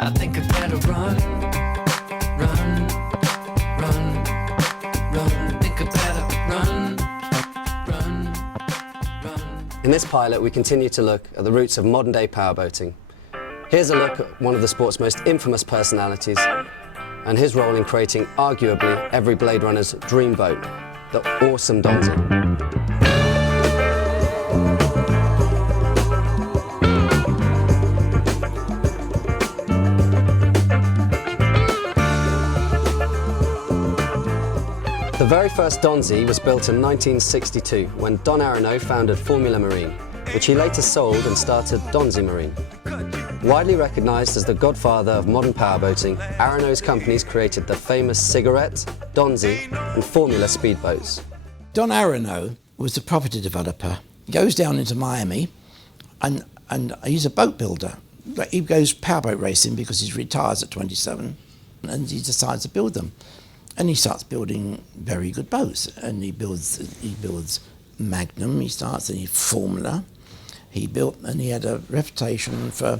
I think I better run, run, run, run. Think I better run, run, run. In this pilot, we continue to look at the roots of modern-day powerboating. Here's a look at one of the sport's most infamous personalities and his role in creating arguably every Blade Runner's dream boat, the awesome Donzi. The very first Donzi was built in 1962 when Don Arronow founded Formula Marine, which he later sold and started Donzi Marine. Widely recognised as the godfather of modern powerboating, Aronow's companies created the famous Cigarette, Donzi and Formula speedboats. Don Arronow was the property developer. He goes down into Miami and he's a boat builder. He goes powerboat racing because he retires at 27 and he decides to build them. And he starts building very good boats. And he builds Magnum, he starts, and he Formula. He built, and he had a reputation for,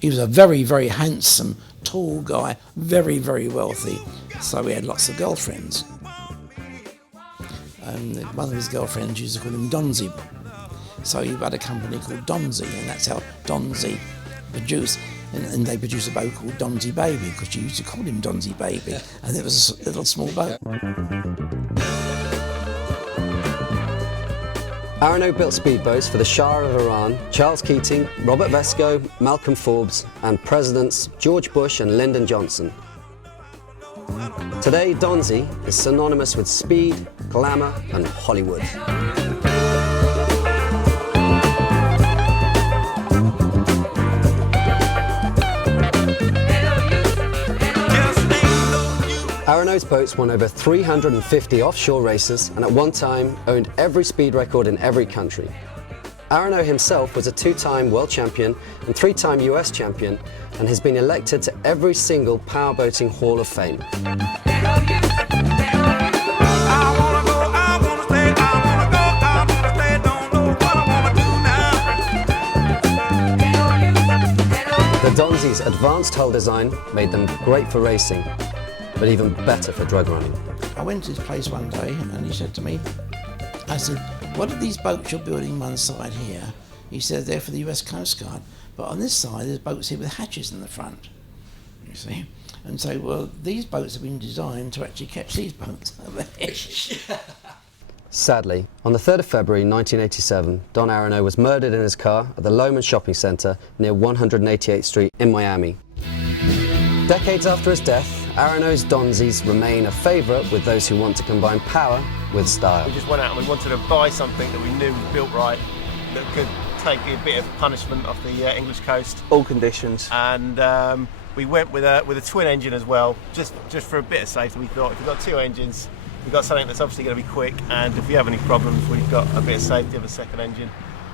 he was a very, very handsome, tall guy, very, very wealthy. So he had lots of girlfriends. And one of his girlfriends used to call him Donzi. So he had a company called Donzi, and that's how Donzi produced. And they produced a boat called Donzi Baby, because she used to call him Donzi Baby, and it was a little small boat. Aronow built speedboats for the Shah of Iran, Charles Keating, Robert Vesco, Malcolm Forbes, and Presidents George Bush and Lyndon Johnson. Today, Donzi is synonymous with speed, glamour, and Hollywood. Aronow's boats won over 350 offshore races and at one time owned every speed record in every country. Aronow himself was a two-time world champion and three-time US champion and has been elected to every single powerboating Hall of Fame. The Donzi's advanced hull design made them great for racing, but even better for drug running. I went to his place one day and he said to me, I said, what are these boats you're building one side here? He said, they're for the US Coast Guard, but on this side there's boats here with hatches in the front, you see? And so, well, these boats have been designed to actually catch these boats. Sadly, on the 3rd of February 1987, Don Arronow was murdered in his car at the Loman Shopping Centre near 188th Street in Miami. Decades after his death, Aronow's Donzis remain a favourite with those who want to combine power with style. We just went out and we wanted to buy something that we knew was built right, that could take a bit of punishment off the English coast. All conditions. And we went with a twin engine as well, just for a bit of safety. We thought if we've got two engines, we've got something that's obviously going to be quick, and if we have any problems, we've got a bit of safety of a second engine.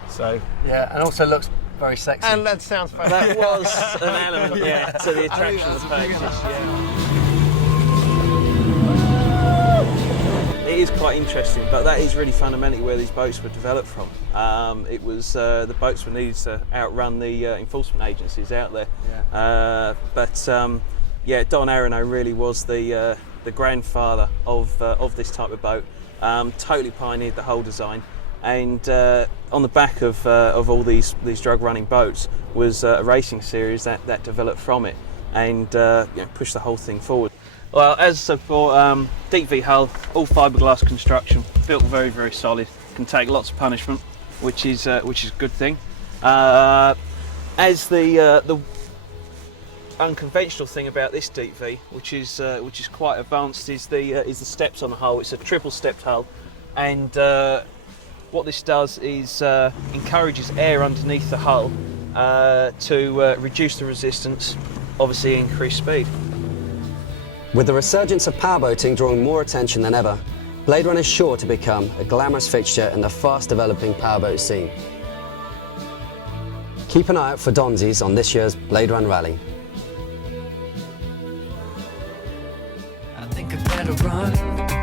So yeah, and also looks very sexy. And that sounds funny. That was an element, yeah, to the attraction of the purchase, yeah. It is quite interesting, but that is really fundamentally where these boats were developed from. It was the boats were needed to outrun the enforcement agencies out there. Yeah. Yeah, Don Arronow really was the grandfather of this type of boat. Totally pioneered the whole design. And on the back of all these drug running boats was a racing series that developed from it and pushed the whole thing forward. Well, as I said before, deep V hull, all fiberglass construction, built very, very solid, can take lots of punishment, which is a good thing. As the unconventional thing about this deep V, which is quite advanced, is the steps on the hull. It's a triple stepped hull, and what this does is encourages air underneath the hull to reduce the resistance, obviously increase speed. With the resurgence of powerboating drawing more attention than ever, BladeRun is sure to become a glamorous fixture in the fast-developing powerboat scene. Keep an eye out for Donzis on this year's BladeRun Rally. I think I better run.